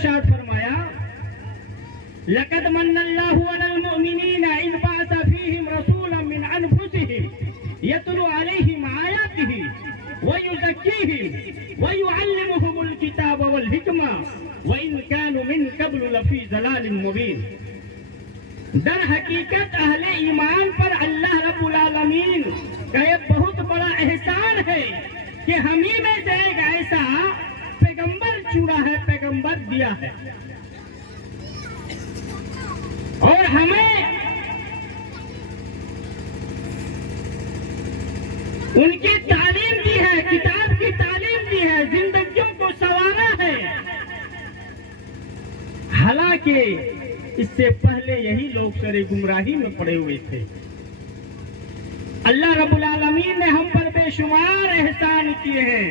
ارشاد فرمایا لقد من اللہ علی المؤمنین اذ بعث فیہم رسولا من انفسہم یتلو علیہم آیاتہ ویزکیہم ویعلمہم الکتاب والحکمہ وإن كانوا من قبل لفی ضلال مبین۔ در حقیقت اہل ایمان پر اللہ رب العالمین کا ایک بہت بڑا احسان ہے کہ ہمیں میں سے ایک ایسا پیغمبر چنا ہے، پیغمبر دیا ہے، اور ہمیں ان کی تعلیم دی ہے، کتاب کی تعلیم دی ہے، زندگیوں کو سنوارا ہے۔ حالانکہ اس سے پہلے یہی لوگ سرے گمراہی میں پڑے ہوئے تھے۔ اللہ رب العالمین نے ہم پر بے شمار احسان کیے ہیں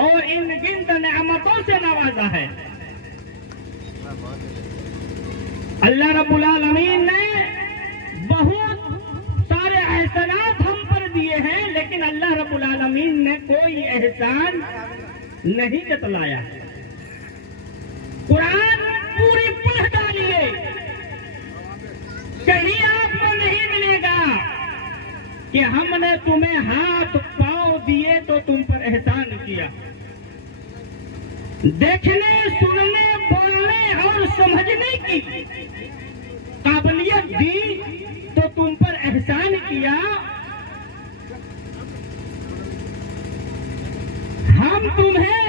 اور ان گنت نعمتوں سے نوازا ہے۔ اللہ رب العالمین نے بہت سارے احسانات ہم پر دیے ہیں، لیکن اللہ رب العالمین نے کوئی احسان نہیں جتلایا۔ قرآن پوری پڑھ ڈالیے، کہیں آپ کو نہیں ملے گا کہ ہم نے تمہیں ہاتھ پاؤں دیے تو تم پر احسان کیا، دیکھنے سننے بولنے اور سمجھنے کی قابلیت دی تو تم پر احسان کیا۔ ہم تمہیں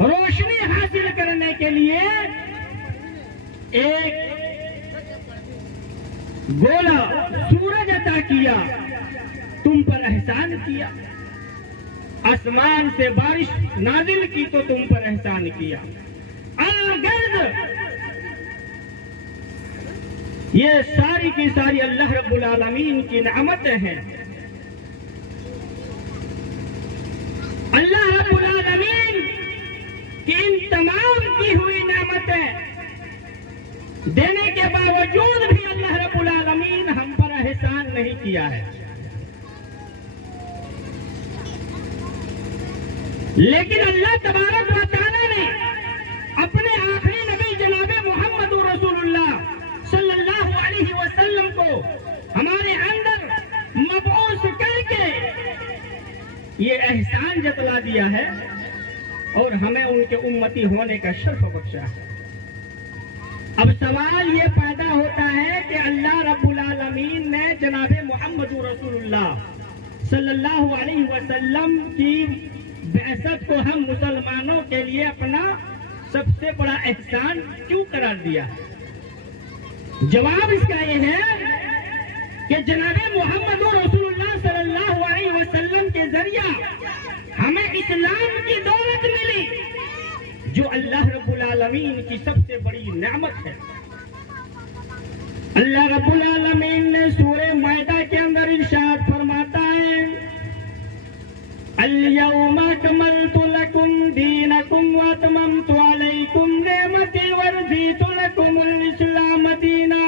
روشنی حاصل کرنے کے لیے ایک گولا سورج عطا کیا، تم پر احسان کیا۔ آسمان سے بارش نازل کی تو تم پر احسان کیا۔ الغرض یہ ساری کی ساری اللہ رب العالمین کی نعمتیں ہیں۔ اللہ رب العالمین کی ان تمام کی ہوئی نعمتیں دینے کے باوجود بھی اللہ رب العالمین ہم پر احسان نہیں کیا ہے، لیکن اللہ تبارک و تعالی نے اپنے آخری نبی جناب محمد رسول اللہ صلی اللہ علیہ وسلم کو ہمارے اندر مبعوث کر کے یہ احسان جتلا دیا ہے اور ہمیں ان کے امتی ہونے کا شرف بخشا ہے۔ اب سوال یہ پیدا ہوتا ہے کہ اللہ رب العالمین نے جناب محمد رسول اللہ صلی اللہ علیہ وسلم کی بعثت کو ہم مسلمانوں کے لیے اپنا سب سے بڑا احسان کیوں قرار دیا؟ جواب اس کا یہ ہے کہ جناب محمد رسول اللہ صلی اللہ علیہ وسلم کے ذریعہ ہمیں اسلام کی دولت ملی، جو اللہ رب العالمین کی سب سے بڑی نعمت ہے۔ اللہ رب العالمین نے سورہ مائدہ کے اندر ارشاد فرماتا ہے اليوم اکملت لکم دینکم واتممت علیکم نعمتی ورضیت لکم الاسلام دینا۔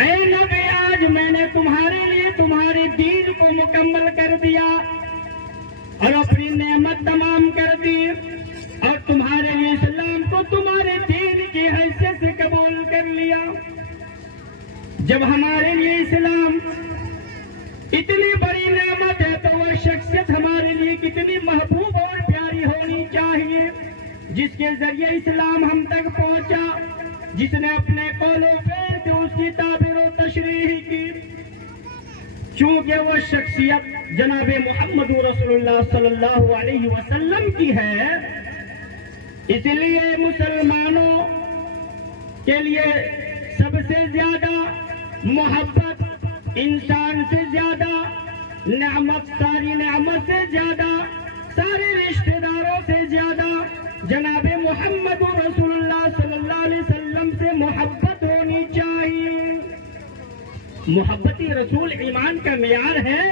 اے نبی، آج میں نے تمہارے لیے تمہارے دین کو مکمل کر دیا اور اپنی نعمت تمام کر دی اور تمہارے لیے اسلام کو تمہارے دین کی حیثیت سے قبول کر لیا۔ جب ہمارے لیے اسلام اتنی بڑی نعمت ہے تو وہ شخصیت ہمارے لیے کتنی محبوب اور پیاری ہونی چاہیے جس کے ذریعے اسلام ہم تک پہنچا، جس نے اپنے قول و فعل سے اس کی تعبیر و تشریح کی۔ چونکہ وہ شخصیت جناب محمد رسول اللہ صلی اللہ علیہ وسلم کی ہے، اس لیے مسلمانوں کے لیے سب سے زیادہ محبت، انسان سے زیادہ نعمت، ساری نعمت سے زیادہ، سارے رشتہ داروں سے زیادہ جناب محمد رسول اللہ صلی اللہ علیہ وسلم سے محبت ہونی چاہیے۔ محبت رسول ایمان کا معیار ہے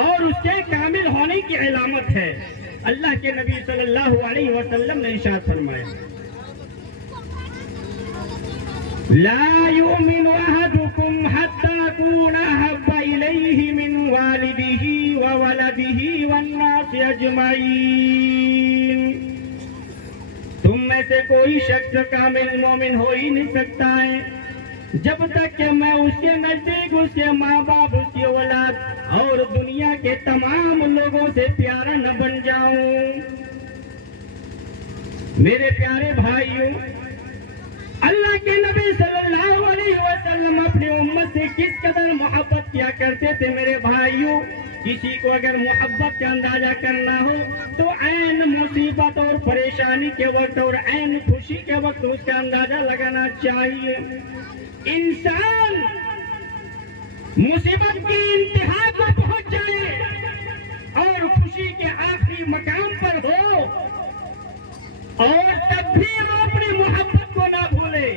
اور اس کے کامل ہونے کی علامت ہے۔ اللہ کے نبی صلی اللہ علیہ وسلم نے ارشاد فرمایا لا يؤمن أحدكم حتى أكون أحب إليه من والده وولده والناس أجمعين۔ میں سے کوئی شخص کامل مومن ہو ہی نہیں سکتا ہے جب تک کہ میں اس کے نزدیک اس کے ماں باپ اس کی اولاد اور دنیا کے تمام لوگوں سے پیارا نہ بن جاؤں۔ میرے پیارے بھائیوں، اللہ کے نبی صلی اللہ علیہ وسلم اپنی امت سے کس قدر محبت کیا کرتے تھے میرے بھائیوں۔ کسی کو اگر محبت کا اندازہ کرنا ہو تو عین مصیبت اور پریشانی کے وقت اور عین خوشی کے وقت اس کا اندازہ لگانا چاہیے۔ انسان مصیبت کی انتہا کو پہنچ جائے اور خوشی کے آخری مقام پر ہو اور تب بھی وہ اپنی محبت کو نہ بھولے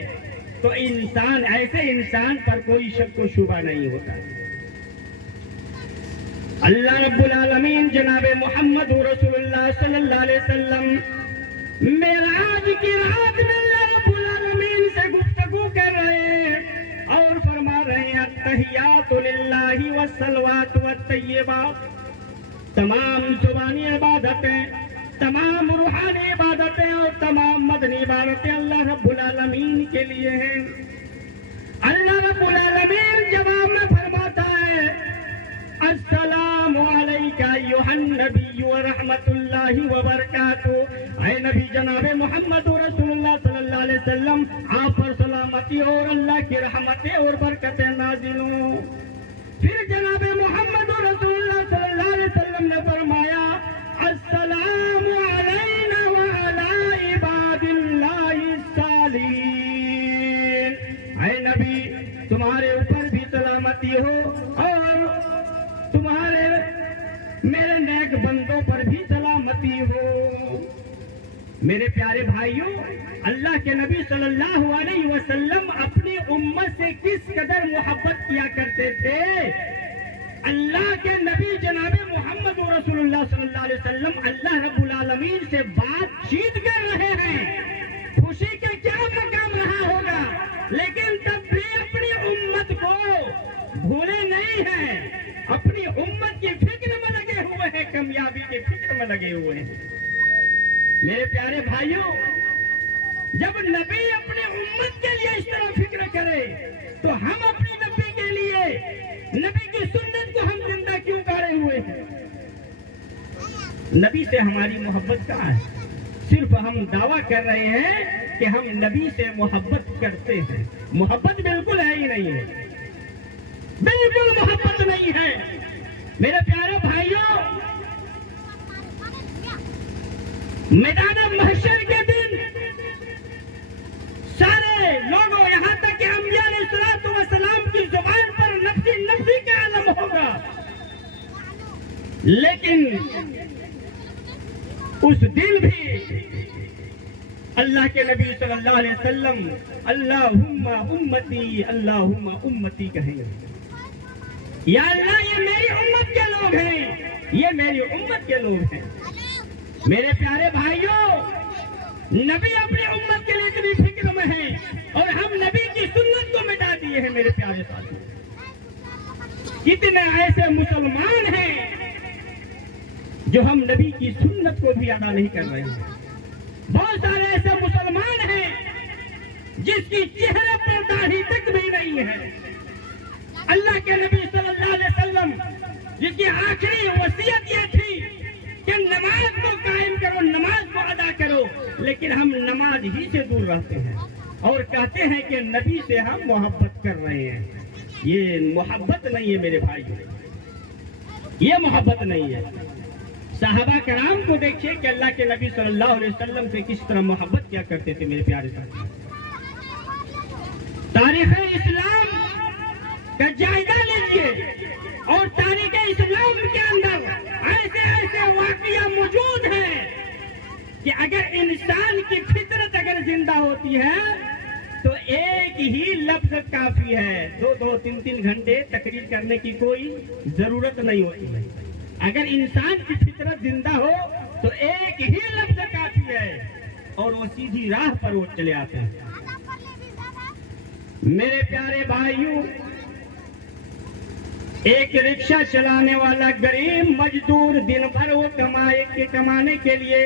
تو انسان ایسے انسان پر کوئی شک و شبہ نہیں ہوتا۔ اللہ رب العالمین جناب محمد رسول اللہ صلی اللہ علیہ وسلم معراج کی رات میں اللہ رب العالمین سے گفتگو کر رہے ہیں اور فرما رہے ہیں التحیات للہ والصلوات والطیبات، تمام زبانی عبادتیں، تمام روحانی عبادتیں اور تمام مدنی عبادتیں اللہ رب العالمین کے لیے ہیں۔ اللہ رب العالمین جواب میں فرماتا ہے السلام علیکہ ایھا النبی ورحمۃ اللہ وبرکاتہ، اے نبی جناب محمد رسول اللہ صلی اللہ علیہ وسلم آپ پر سلامتی اور اللہ کی رحمتیں اور برکتیں نازل ہوں۔ پھر جناب محمد رسول اللہ صلی اللہ علیہ وسلم نے فرمایا السلام علینا وعلی عباد اللہ الصالحین، اے نبی تمہارے اوپر بھی سلامتی ہو اور تمہارے میرے نیک بندوں پر بھی سلامتی ہو۔ میرے پیارے بھائیوں، اللہ کے نبی صلی اللہ علیہ وسلم اپنی امت سے کس قدر محبت کیا کرتے تھے۔ اللہ کے نبی جناب محمد رسول اللہ صلی اللہ علیہ وسلم اللہ رب العالمین سے بات چیت کر رہے ہیں، خوشی کا کیا مقام رہا ہوگا، لیکن تب بھی اپنی امت کو بھولے نہیں ہیں، اپنی امت کی فکر میں لگے ہوئے ہیں، کامیابی کی فکر میں لگے ہوئے ہیں۔ میرے پیارے بھائیوں، جب نبی اپنے امت کے لیے اس طرح فکر کرے تو ہم اپنی نبی کے لیے نبی کی سنت کو ہم زندہ کیوں گاڑے ہوئے ہیں؟ نبی سے ہماری محبت کہاں ہے؟ صرف ہم دعویٰ کر رہے ہیں کہ ہم نبی سے محبت کرتے ہیں، محبت بالکل ہے ہی نہیں ہے، بالکل محبت نہیں ہے۔ میرے پیارے بھائیوں، میدان محشر کے دن سارے لوگوں یہاں تک کہ انبیاء علیہ الصلوۃ والسلام کی زبان پر نفسی نفسی کا عالم ہوگا، لیکن اس دن بھی اللہ کے نبی صلی اللہ علیہ وسلم اللہم امتی اللہم امتی کہیں گے، یا اللہ یہ میری امت کے لوگ ہیں، یہ میری امت کے لوگ ہیں۔ میرے پیارے بھائیوں، نبی اپنی امت کے لیے اتنی فکر میں ہیں اور ہم نبی کی سنت کو مٹا دیے ہیں۔ میرے پیارے ساتھیوں، کتنے ایسے مسلمان ہیں جو ہم نبی کی سنت کو بھی ادا نہیں کر رہے ہیں، بہت سارے ایسے مسلمان ہیں جس کی چہرے پر داڑھی تک بھی نہیں ہے۔ اللہ کے نبی صلی اللہ علیہ وسلم جس کی آخری وصیت یہ تھی کہ نماز کو قائم کرو، نماز کو ادا کرو، لیکن ہم نماز ہی سے دور رہتے ہیں اور کہتے ہیں کہ نبی سے ہم محبت کر رہے ہیں۔ یہ محبت نہیں ہے میرے بھائی، یہ محبت نہیں ہے۔ صحابہ کرام کو دیکھیے کہ اللہ کے نبی صلی اللہ علیہ وسلم سے کس طرح محبت کیا کرتے تھے۔ میرے پیارے ساتھی، تاریخ اسلام کا جائزہ لیجیے اور تاریخ اسلام کے اندر ایسے ایسے واقعہ موجود ہیں کہ اگر انسان کی فطرت اگر زندہ ہوتی ہے تو ایک ہی لفظ کافی ہے، 2-3 گھنٹے تقریر کرنے کی کوئی ضرورت نہیں ہوتی ہے۔ اگر انسان کی فطرت زندہ ہو تو ایک ہی لفظ کافی ہے اور وہ سیدھی راہ پر وہ چلے آتے ہیں۔ میرے پیارے بھائیوں، ایک رکشہ چلانے والا غریب مزدور دن بھر وہ کمانے کے لیے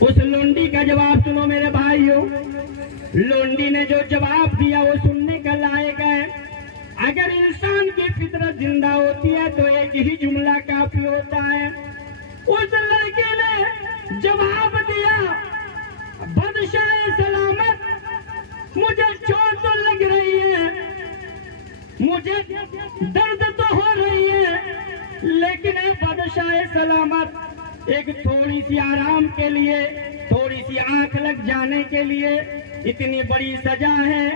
اس لونڈی کا جواب سنو میرے بھائیوں. لونڈی نے جو جواب دیا وہ سننے کا لائق ہے. اگر انسان کی فطرت زندہ ہوتی ہے تو ایک ہی جملہ کافی ہوتا ہے. اس لڑکے نے جواب دیا, بادشاہ سلامت مجھے چوٹ تو لگ رہی ہے, مجھے درد تو ہو رہی ہے, لیکن اے بادشاہ سلامت ایک تھوڑی سی آرام کے لیے, تھوڑی سی آنکھ لگ جانے کے لیے اتنی بڑی سزا ہے,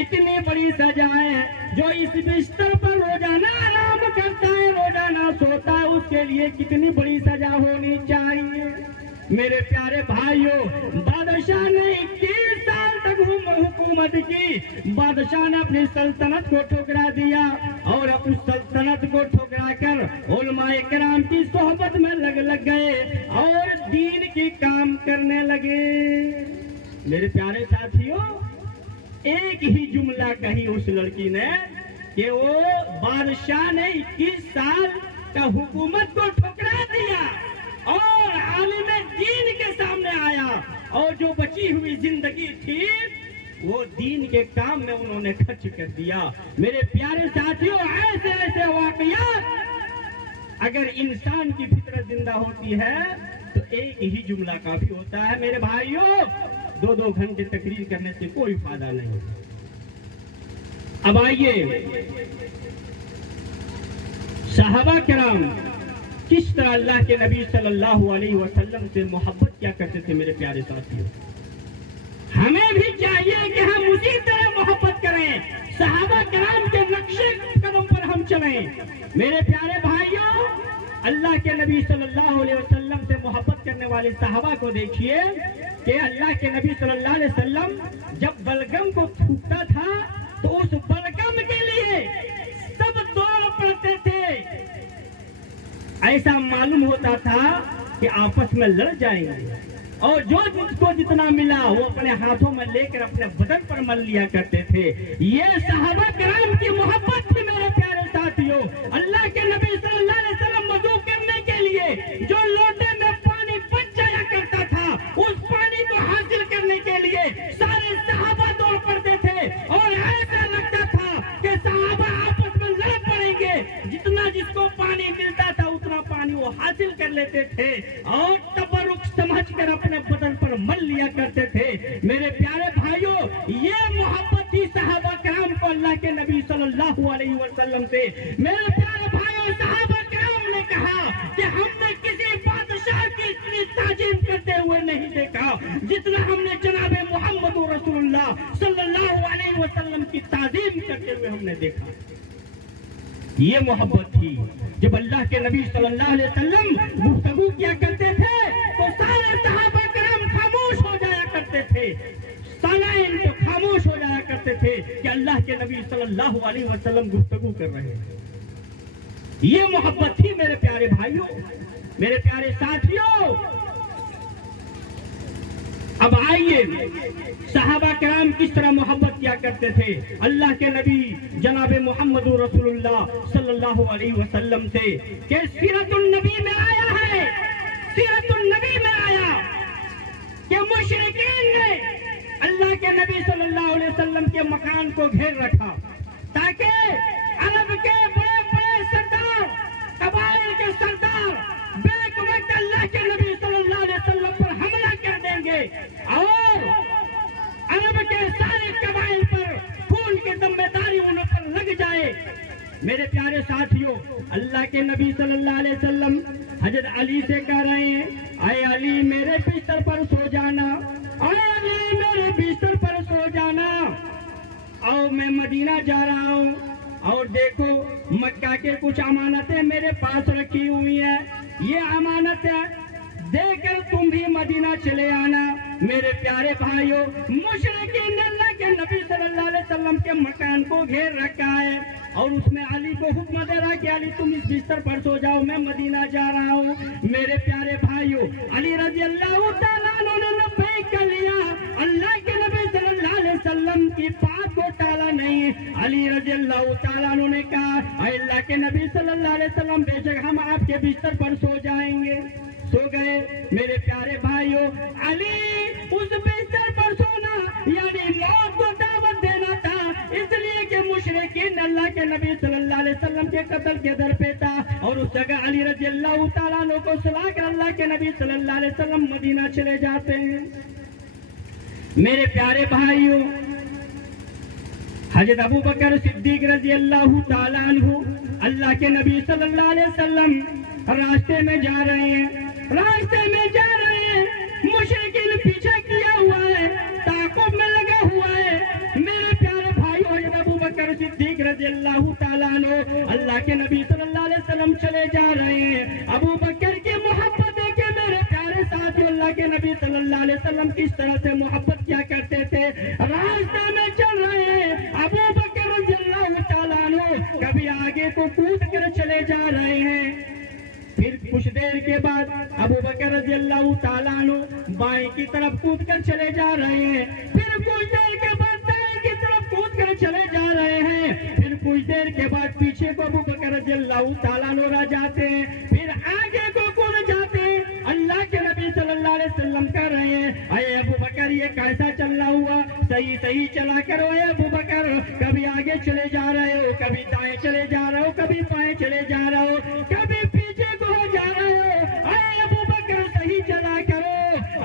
اتنی بڑی سزا ہے. جو اس بستر پر روزانہ آرام کرتا ہے, روزانہ سوتا ہے, اس کے لیے کتنی بڑی سزا ہونی چاہیے. میرے پیارے بھائیوں, بادشاہ نے 21 سال تک حکومت کی. بادشاہ نے اپنی سلطنت کو ٹھکرا دیا اور اپنی سلطنت کو ٹھکرا کر علماء کرام کی صحبت میں لگ گئے اور دین کی کام کرنے لگے. میرے پیارے ساتھیوں, ایک ہی جملہ کہی اس لڑکی نے کہ وہ بادشاہ نے 21 سال کا حکومت کو ٹھکرا دیا اور عالم دین کے سامنے آیا, اور جو بچی ہوئی زندگی تھی وہ دین کے کام میں انہوں نے خرچ کر دیا. میرے پیارے ساتھیوں, ایسے ایسے واقعات اگر انسان کی فطرت زندہ ہوتی ہے تو ایک ہی جملہ کافی ہوتا ہے. میرے بھائیوں, 2 گھنٹے تقریر کرنے سے کوئی فائدہ نہیں. اب آئیے, صحابہ کرام کس طرح اللہ کے نبی صلی اللہ علیہ وسلم سے محبت کیا کرتے تھے. میرے پیارے ساتھیوں, ہمیں بھی چاہیے کہ ہم اسی طرح محبت کریں, صحابہ کرام کے نقش قدم پر ہم چلیں. میرے پیارے بھائیوں, اللہ کے نبی صلی اللہ علیہ وسلم سے محبت کرنے والے صحابہ کو دیکھیے کہ اللہ کے نبی صلی اللہ علیہ وسلم جب بلغم کو تھوکتا تھا تو اس بلغم کے لیے سب دوڑ پڑتے تھے. ایسا معلوم ہوتا تھا کہ آپس میں لڑ جائیں گے, اور جو جس کو جتنا ملا وہ اپنے ہاتھوں میں لے کر اپنے بدن پر مل لیا کرتے تھے. یہ صحابہ کرام کی محبت تھی. میرے پیارے ساتھیوں, اللہ کے نبی صلی اللہ علیہ وسلم وضو کرنے کے لیے جو لوٹے میں پانی بچ جایا کرتا تھا, اس پانی کو حاصل کرنے کے لیے سارے صحابہ دوڑ پڑتے تھے, اور ایسا لگتا تھا کہ صحابہ آپس میں لڑ پڑیں گے. جتنا جس کو پانی ملتا تھا اتنا پانی وہ حاصل کر لیتے تھے اور تبرک سمجھ کر اپنے بدن پر مل لیا کرتے تھے. میرے پیارے بھائیوں, یہ محبت تھی صحابہ کرام کو اللہ کے نبی صلی اللہ علیہ وسلم سے. میرے پیارے بھائیوں, صحابہ کرام نے کہا کہ ہم نے کسی بادشاہ کی اتنی تعظیم کرتے ہوئے نہیں دیکھا جتنا ہم نے جناب محمد رسول اللہ صلی اللہ علیہ وسلم کی تعظیم کرتے ہوئے ہم نے دیکھا. یہ محبت تھی. جب اللہ کے نبی صلی اللہ علیہ وسلم گفتگو کیا کرتے تھے تو سارے صحابہ کرام خاموش ہو جایا کرتے تھے, سامعین تو خاموش ہو جایا کرتے تھے کہ اللہ کے نبی صلی اللہ علیہ وسلم گفتگو کر رہے ہیں. یہ محبت تھی. میرے پیارے بھائیوں, میرے پیارے ساتھیوں, اب آئیے صحابہ کرام کس طرح محبت کیا کرتے تھے اللہ کے نبی جناب محمد رسول اللہ صلی اللہ علیہ وسلم سے. کہ سیرت النبی میں آیا ہے, سیرت النبی میں آیا کہ مشرکین نے اللہ کے نبی صلی اللہ علیہ وسلم کے مکان کو گھیر رکھا تاکہ عرب کے بڑے بڑے سردار, قبائل کے سردار بیک وقت اللہ کے نبی صلی اللہ علیہ وسلم پر حملہ کر دیں گے اور عرب کے سارے قبائل پر خون کی ذمہ داری ان پر لگ جائے. میرے پیارے ساتھیوں, اللہ کے نبی صلی اللہ علیہ وسلم حضرت علی سے کہہ رہے ہیں, اے علی میرے بستر پر سو جانا, اے علی میرے بستر پر سو جانا, اور میں مدینہ جا رہا ہوں اور دیکھو مکہ کے کچھ امانتیں میرے پاس رکھی ہوئی ہیں, یہ امانت ہے دے کر تم بھی مدینہ چلے آنا. میرے پیارے بھائیوں, مشرکین نے اللہ کے نبی صلی اللہ علیہ وسلم کے مکان کو گھیر رکھا ہے اور اس میں علی کو حکم دے رہا کہ علی تم اس بستر پر سو جاؤ, میں مدینہ جا رہا ہوں. میرے پیارے بھائیوں, علی رضی اللہ تعالیٰ عنہ نے لبیک کر لیا, اللہ کے نبی صلی اللہ علیہ وسلم کی بات کو ٹالا نہیں. علی رضی اللہ تعالیٰ عنہ نے کہا, اے اللہ کے نبی صلی اللہ علیہ وسلم بے شک ہم آپ کے بستر پر سو جائیں گے. سو گئے. ہوئے میرے پیارے بھائیوں علی اس بستر پر سونا یعنی موت کو دعوت دینا تھا، اس لیے کہ مشرکین اللہ کے نبی صلی اللہ علیہ وسلم کے قتل کے در پہ تھا، اور اس جگہ علی رضی اللہ تعالیٰ عنہ کو سلا کر اللہ کے نبی صلی اللہ علیہ وسلم مدینہ چلے جاتے ہیں۔ میرے پیارے بھائیوں حضرت ابو بکر صدیق رضی اللہ تعالیٰ عنہ اللہ کے نبی صلی اللہ علیہ وسلم راستے میں جا رہے ہیں، مشرکین پیچھے کیا ہوا ہے، تعاقب میں لگا ہوا ہے۔ میرے پیارے بھائی حضرت ابو بکر صدیق رضی اللہ تعالیٰ عنہ اللہ کے نبی صلی اللہ علیہ وسلم چلے جا رہے ہیں۔ ابو بکر کی محبت دیکھے میرے پیارے ساتھی، اللہ کے نبی صلی اللہ علیہ وسلم کس طرح سے محبت کیا کرتے تھے۔ راستہ میں چل رہے ہیں، ابو بکر رضی اللہ تعالیٰ عنہ کبھی آگے کو کود کر چلے جا رہے ہیں، پھر کچھ دیر کے بعد ابو بکر رضی اللہ تعالیٰ عنہ بائیں کی طرف کود کر چلے جا رہے ہیں، پھر کچھ دیر کے بعد دائیں کی طرف کود کر چلے جا رہے ہیں، پھر کچھ دیر کے بعد پیچھے کو ابو بکر رضی اللہ تعالیٰ عنہ رہ جاتے ہیں، پھر آگے کو کود جاتے ہیں۔ اللہ کے نبی صلی اللہ علیہ وسلم کر رہے ہیں اے ابو بکر یہ کیسا چل رہا ہوا، صحیح چلا کرو اے ابو بکر، کبھی آگے چلے جا رہے ہو، کبھی دائیں چلے جا رہے ہو، کبھی بائیں چلے جا رہے ہو، کبھی پیچھے کو ہو جا رہے ہو، اے ابو بکر صحیح چلا کرو۔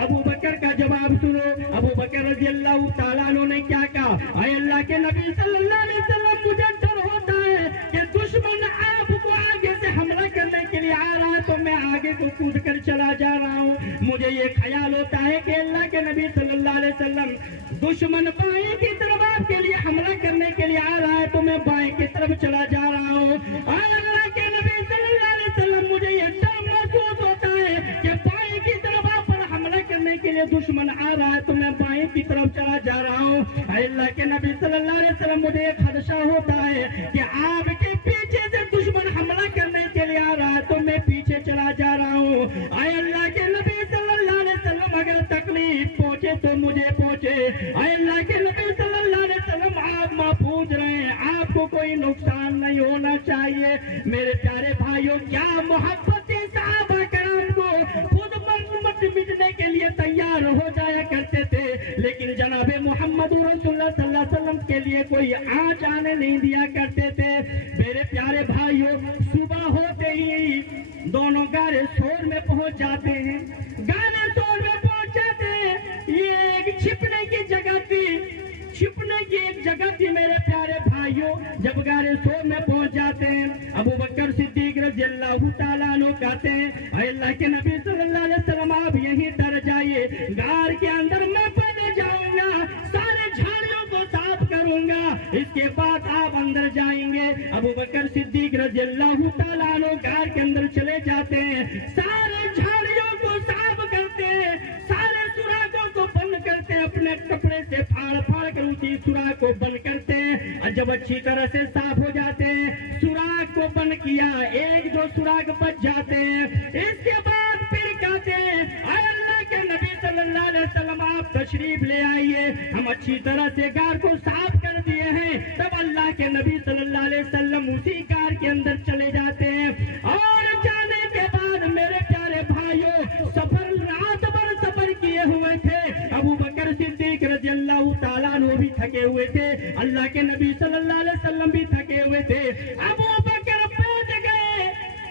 ابو بکر کا جواب سنو، ابو بکر رضی اللہ تعالیٰ عنہ نے کیا کہا، اے اللہ کے نبی صلی اللہ علیہ وسلم مجھے ڈر ہوتا ہے کہ دشمن آپ کو آگے سے حملہ کرنے کے لیے آ رہا ہے تو میں آگے کو کود کر چلا جا رہا ہوں، مجھے یہ خیال ہوتا ہے کہ اللہ کے نبی صلی اللہ علیہ وسلم دشمن بائیں کی طرف آپ کے لیے حملہ کرنے کے لیے آ رہا ہے تو میں بائیں کی طرف چلا جا رہا ہوں۔ اے اللہ کے نبی صلی اللہ علیہ وسلم مجھے یہ ڈر محسوس ہوتا ہے کہ بائیں کی طرف آپ پر حملہ کرنے کے لیے دشمن آ رہا ہے تو میں بائیں کی طرف چلا جا رہا ہوں۔ اے اللہ کے نبی صلی اللہ علیہ وسلم مجھے ایک خدشہ ہوتا ہے کہ آپ کے پیچھے سے دشمن حملہ کرنے کے لیے آ رہا ہے تو میں پیچھے چلا جا رہا ہوں۔ اے اللہ کے نبی صلی اللہ علیہ وسلم اگر تکلیف پہنچے تو مجھے پہنچے، اے اللہ کے نبی صلی اللہ علیہ وسلم آپ محفوظ رہیں، آپ کو کوئی نقصان نہیں ہونا چاہیے۔ میرے پیارے بھائیوں کیا محبت ہے، صحابہ کرام کو خود مت مٹنے کے لیے تیار ہو جایا کرتے تھے، لیکن جناب محمد رسول اللہ صلی اللہ علیہ وسلم کے لیے کوئی آنچ آنے نہیں دیا کرتے تھے۔ میرے پیارے بھائیوں صبح ہوتے ہی دونوں گارے سور میں پہنچ جاتے ہیں، گانے سور میں پہنچ جاتے ہیں۔ یہ ایک چھپنے کی جگہ تھی، چھپنے کی ایک جگہ تھی میرے پیارے بھائیوں۔ جب غار سور میں پہنچ جاتے ہیں ابو بکر صدیق رضی اللہ تعالیٰ عنہ کہتے ہیں اے اللہ کے نبی صلی اللہ علیہ وسلم آپ یہیں ڈر جائیے، غار کے اندر میں پہلے جاؤں گا، سارے جھاڑیوں کو صاف کروں گا، اس کے بعد آپ اندر جائیں گے۔ ابو بکر صدیق رضی اللہ تعالیٰ عنہ غار کے اندر چلے جاتے ہیں، سارے جھاڑیوں کو صاف کرتے ہیں، سارے سوراخوں کو بند کرتے ہیں، اپنے کپڑے سے پھاڑ کر اسی سوراخ کو بند کرتے ہیں۔ جب اچھی طرح سے صاف ہو جاتے ہیں، سوراخ کو بند کیا، ایک دو سوراخ بچ جاتے ہیں، اس کے بعد پھر کہتے ہیں اے اللہ کے نبی صلی اللہ علیہ وسلم آپ تشریف لے آئیے، ہم اچھی طرح سے غار کو صاف کر دیے ہیں۔ تب اللہ کے نبی صلی اللہ علیہ وسلم اسی غار کے اندر چلے جاتے ہیں، اور جانے کے بعد میرے پیارے بھائیوں سفر رات بھر سفر کیے ہوئے تھے، ابو بکر صدیق رضی اللہ تعالیٰ عنہ بھی تھکے ہوئے تھے، اللہ کے نبی صلی اللہ علیہ وسلم بھی تھکے ہوئے تھے۔ ابو بکر بیٹھ گئے،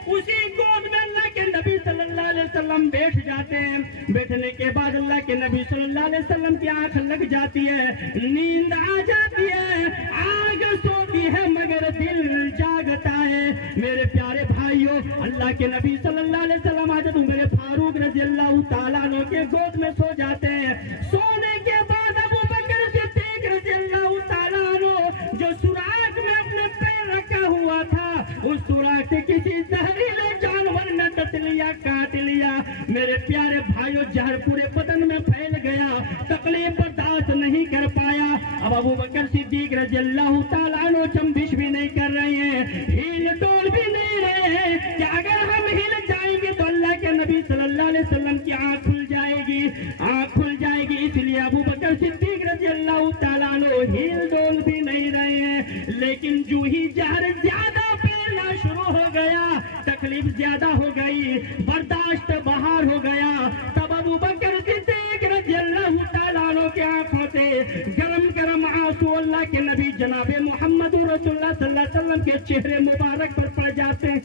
اسی گود میں اللہ کے نبی صلی اللہ علیہ وسلم بیٹھ جاتے ہیں۔ بیٹھنے کے بعد اللہ کے نبی صلی اللہ علیہ وسلم کی آنکھ لگ جاتی ہے، نیند آ جاتی ہے، آنکھ سوتی ہے مگر دل جاگتا ہے۔ میرے پیارے بھائیوں اللہ کے نبی صلی اللہ علیہ وسلم حضرت عمر فاروق رضی اللہ تعالیٰ عنہ کے گود میں سو جاتے ہیں۔ سونے کے بعد ابو بکر صدیق رضی اللہ تعالیٰ عنہ جو سوراخ میں اپنے پیر رکھا ہوا تھا، اس سوراخ سے کسی زہریلے جانور نے ڈس لیا، کاٹ لیا۔ میرے پیارے بھائیوں زہر پورے بدن میں پھیل گیا، تکلیف برداشت نہیں کر پایا۔ اب ابو بکر صدیق رضی اللہ تعالیٰ عنہ جنبش بھی نہیں کر رہے ہیں، ہل ڈول بھی نہیں رہے ہیں کہ اگر ہم ہل جائیں گے تو اللہ کے نبی صلی اللہ علیہ وسلم کی آنکھ کھل جائے گی، آنکھ کھل جائے گی۔ اس لیے ابو بکر صدیق رضی اللہ تعالیٰ عنہ ہل ڈول بھی نہیں رہے ہیں، لیکن جو ہی زہر زیادہ پھیلنا شروع ہو گیا، تکلیف زیادہ ہو گئی، برداشت باہر ہو گیا، تب ابو بکر صدیق رضی اللہ تعالیٰ عنہ کی آنکھوں سے گرم گرم آنسو اللہ کے نبی جناب محمد رسول اللہ صلی اللہ علیہ وسلم کے چہرے مبارک پر پڑ جاتے ہیں۔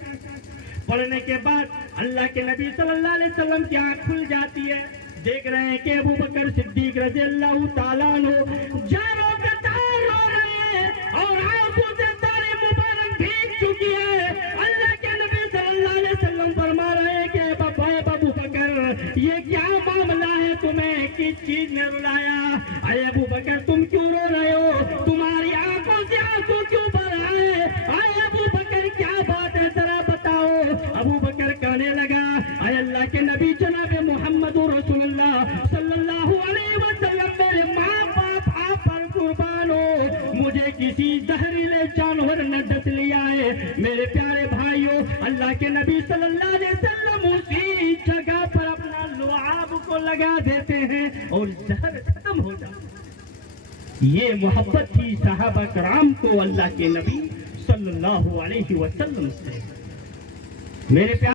پڑھنے کے بعد اللہ کے نبی صلی اللہ علیہ وسلم کی آنکھ کھل جاتی ہے، دیکھ رہے ہیں کہ ابو بکر صدیق رضی اللہ تعالیٰ عنہ جانوں کا تار رو رہے ہیں اور آنکھوں سے تارے مبارک بھیگ چکی ہے۔ اللہ کے نبی صلی اللہ علیہ وسلم فرما رہے ہیں کہ ابو بکر یہ کیا معاملہ ہے، تمہیں کس چیز نے رلایا؟ اے ابو بکر تم کیوں رو رہے ہو؟ تمہاری آنکھوں سے آنسو کیوں بہ رہا ہے؟ اے ابو بکر کیا بات ہے ذرا بتاؤ۔ ابو بکر کہنے لگا اے اللہ کے نبی جناب محمد رسول اللہ صلی اللہ علیہ وسلم، میرے ماں باپ آپ پر قربان ہو، مجھے کسی زہریلے جانور نے ڈس لیا ہے۔ میرے پیارے بھائیوں، اللہ کے نبی صلی اللہ علیہ وسلم اسی جگہ پر اپنا لعاب کو لگا دیتے ہیں اور زہر ختم ہو جاتا ہے۔ یہ محبت تھی صحابہ کرام کو اللہ کے نبی صلی اللہ علیہ وسلم سے۔ میرے پیارے